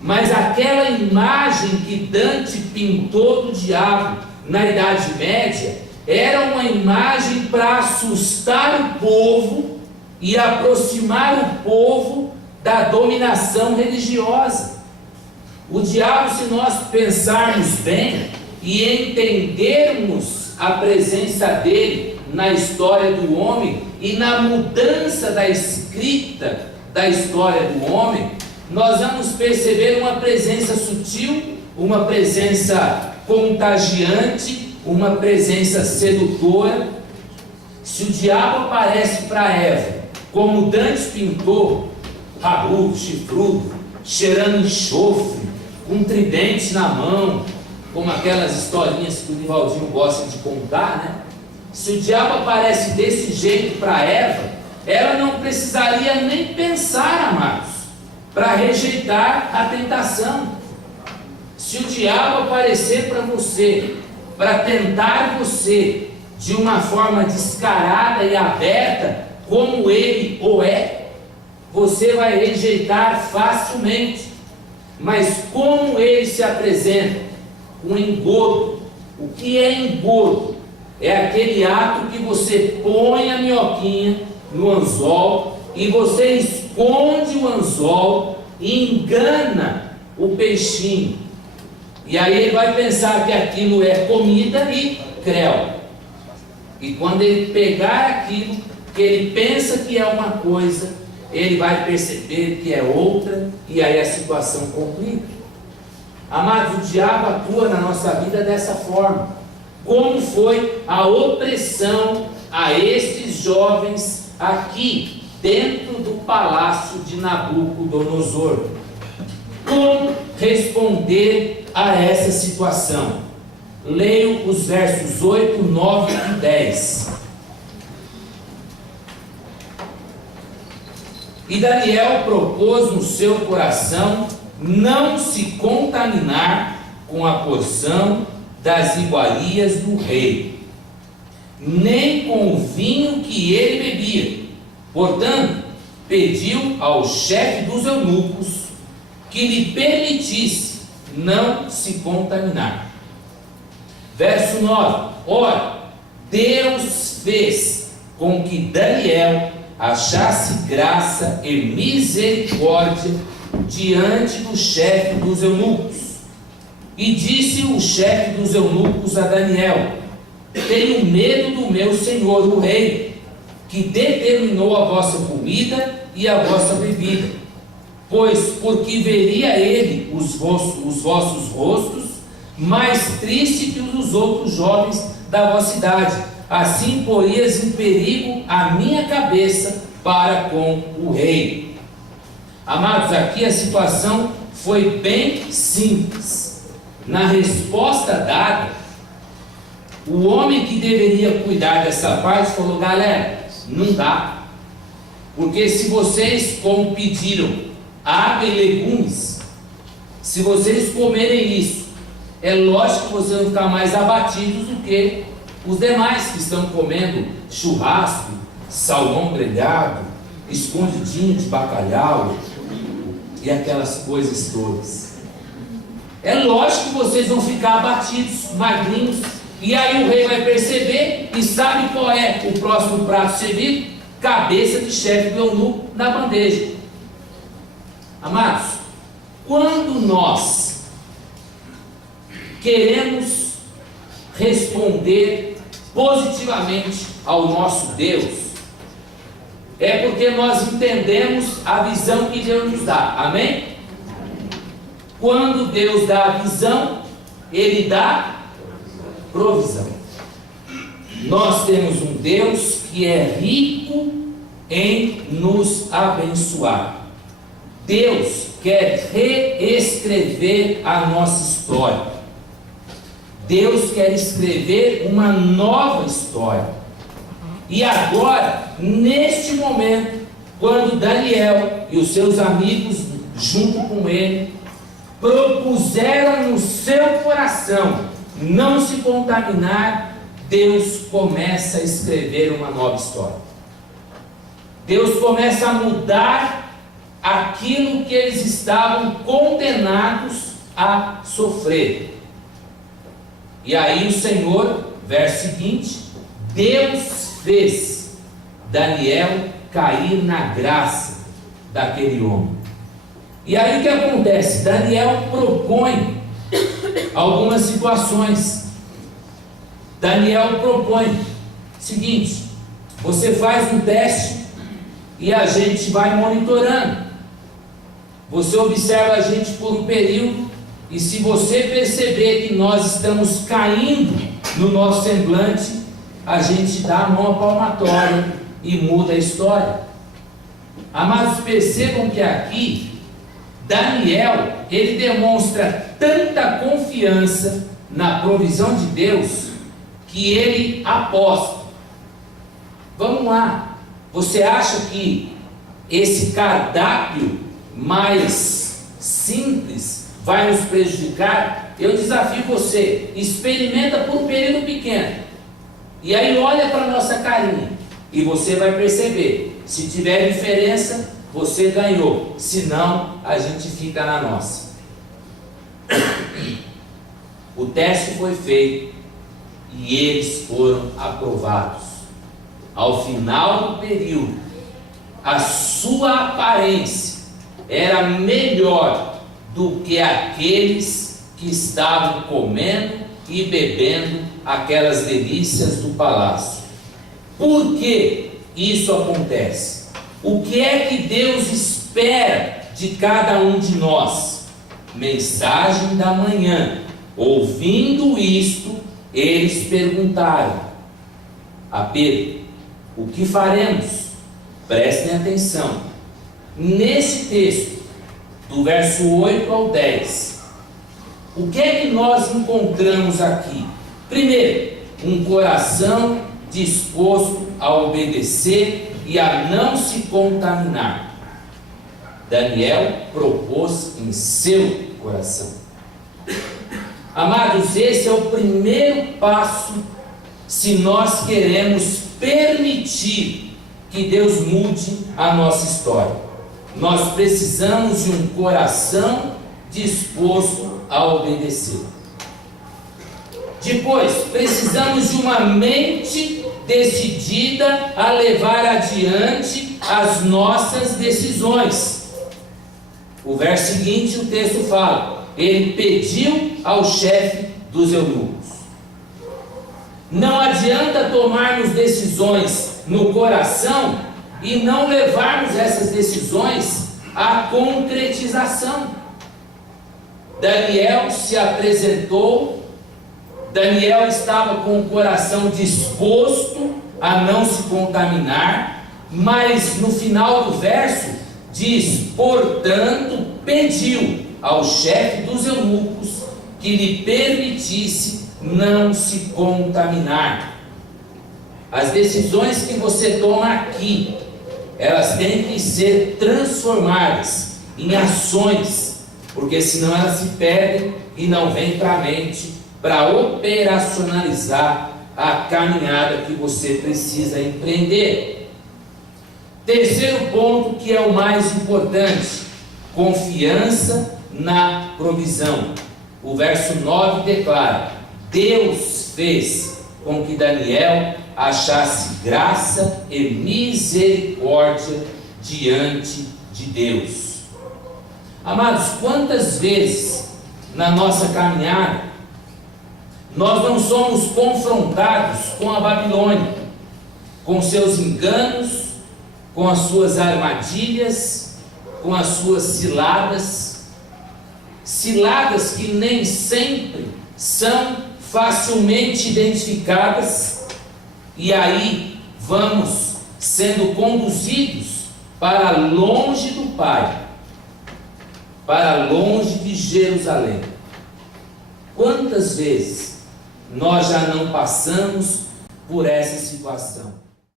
Mas aquela imagem que Dante pintou do diabo na Idade Média era uma imagem para assustar o povo e aproximar o povo da dominação religiosa. O diabo, se nós pensarmos bem e entendermos a presença dele na história do homem e na mudança da escrita da história do homem, nós vamos perceber uma presença sutil, uma presença contagiante, uma presença sedutora. Se o diabo aparece para Eva, como Dante pintou, rabudo, chifrudo, cheirando enxofre, com um tridente na mão, como aquelas historinhas que o Nivaldinho gosta de contar, né? Se o diabo aparece desse jeito para Eva, ela não precisaria nem pensar, amados, para rejeitar a tentação. Se o diabo aparecer para você, para tentar você de uma forma descarada e aberta, como ele ou é, você vai rejeitar facilmente. Mas como ele se apresenta? Com engodo. O que é engodo? É aquele ato que você põe a minhoquinha no anzol e você esconde o anzol e engana o peixinho. E aí ele vai pensar que aquilo é comida e creu. E quando ele pegar aquilo que ele pensa que é uma coisa, ele vai perceber que é outra, e aí a situação complica. Amados, o diabo atua na nossa vida dessa forma. Como foi a opressão a estes jovens aqui, dentro do palácio de Nabucodonosor? Como responder a essa situação? Leio os versos 8, 9 e 10. E Daniel propôs no seu coração não se contaminar com a porção das iguarias do rei, nem com o vinho que ele bebia. Portanto, pediu ao chefe dos eunucos que lhe permitisse não se contaminar. Verso 9. Ora, Deus fez com que Daniel achasse graça e misericórdia diante do chefe dos eunucos. E disse o chefe dos eunucos a Daniel: tenho medo do meu senhor o rei, que determinou a vossa comida e a vossa bebida, pois porque veria ele os vossos rostos mais tristes que os dos outros jovens da vossa idade, assim porias em perigo a minha cabeça para com o rei. Amados, aqui a situação foi bem simples. Na resposta dada, o homem que deveria cuidar dessa parte falou: galera, não dá, porque se vocês, como pediram, água e legumes, se vocês comerem isso, é lógico que vocês vão ficar mais abatidos do que os demais que estão comendo churrasco, salmão grelhado, escondidinho de bacalhau e aquelas coisas todas. É lógico que vocês vão ficar abatidos, magrinhos. E aí o rei vai perceber, e sabe qual é o próximo prato servido? Cabeça de chefe do eunuco na bandeja. Amados, quando nós queremos responder positivamente ao nosso Deus, é porque nós entendemos a visão que Deus nos dá. Amém? Quando Deus dá a visão, Ele dá provisão. Nós temos um Deus que é rico em nos abençoar. Deus quer reescrever a nossa história. Deus quer escrever uma nova história. E agora, neste momento, quando Daniel e os seus amigos, junto com ele, propuseram no seu coração não se contaminar, Deus começa a escrever uma nova história. Deus começa a mudar aquilo que eles estavam condenados a sofrer. E aí o Senhor, verso seguinte, Deus fez Daniel cair na graça daquele homem. E aí o que acontece? Daniel propõe algumas situações. Daniel propõe seguinte: você faz um teste e a gente vai monitorando. Você observa a gente por um período, e se você perceber que nós estamos caindo no nosso semblante, a gente dá a mão à palmatória e muda a história. Amados, percebam que aqui Daniel, ele demonstra tanta confiança na provisão de Deus, que ele aposta. Vamos lá, você acha que esse cardápio mais simples vai nos prejudicar? Eu desafio você, experimenta por um período pequeno, e aí olha para a nossa carinha, e você vai perceber. Se tiver diferença, você ganhou, se não, a gente fica na nossa. O teste foi feito e eles foram aprovados. Ao final do período, a sua aparência era melhor do que aqueles que estavam comendo e bebendo aquelas delícias do palácio. Por que isso acontece? O que é que Deus espera de cada um de nós? Mensagem da manhã. Ouvindo isto, eles perguntaram a Pedro: o que faremos? Prestem atenção. Nesse texto, do verso 8 ao 10, o que é que nós encontramos aqui? Primeiro, um coração disposto a obedecer e a não se contaminar. Daniel propôs em seu coração. Amados, esse é o primeiro passo se nós queremos permitir que Deus mude a nossa história. Nós precisamos de um coração disposto a obedecer. Depois, precisamos de uma mente decidida a levar adiante as nossas decisões. O verso seguinte, o texto fala: ele pediu ao chefe dos eunucos. Não adianta tomarmos decisões no coração e não levarmos essas decisões à concretização. Daniel se apresentou, Daniel estava com o coração disposto a não se contaminar, mas no final do verso diz: portanto, pediu ao chefe dos eunucos que lhe permitisse não se contaminar. As decisões que você toma aqui, elas têm que ser transformadas em ações, porque senão elas se perdem e não vêm para a mente para operacionalizar a caminhada que você precisa empreender. Terceiro ponto, que é o mais importante: confiança na provisão. O verso 9 declara: Deus fez com que Daniel achasse graça e misericórdia diante de Deus. Amados, quantas vezes na nossa caminhada nós não somos confrontados com a Babilônia, com seus enganos, com as suas armadilhas, com as suas ciladas que nem sempre são facilmente identificadas, e aí vamos sendo conduzidos para longe do Pai, para longe de Jerusalém. Quantas vezes nós já não passamos por essa situação?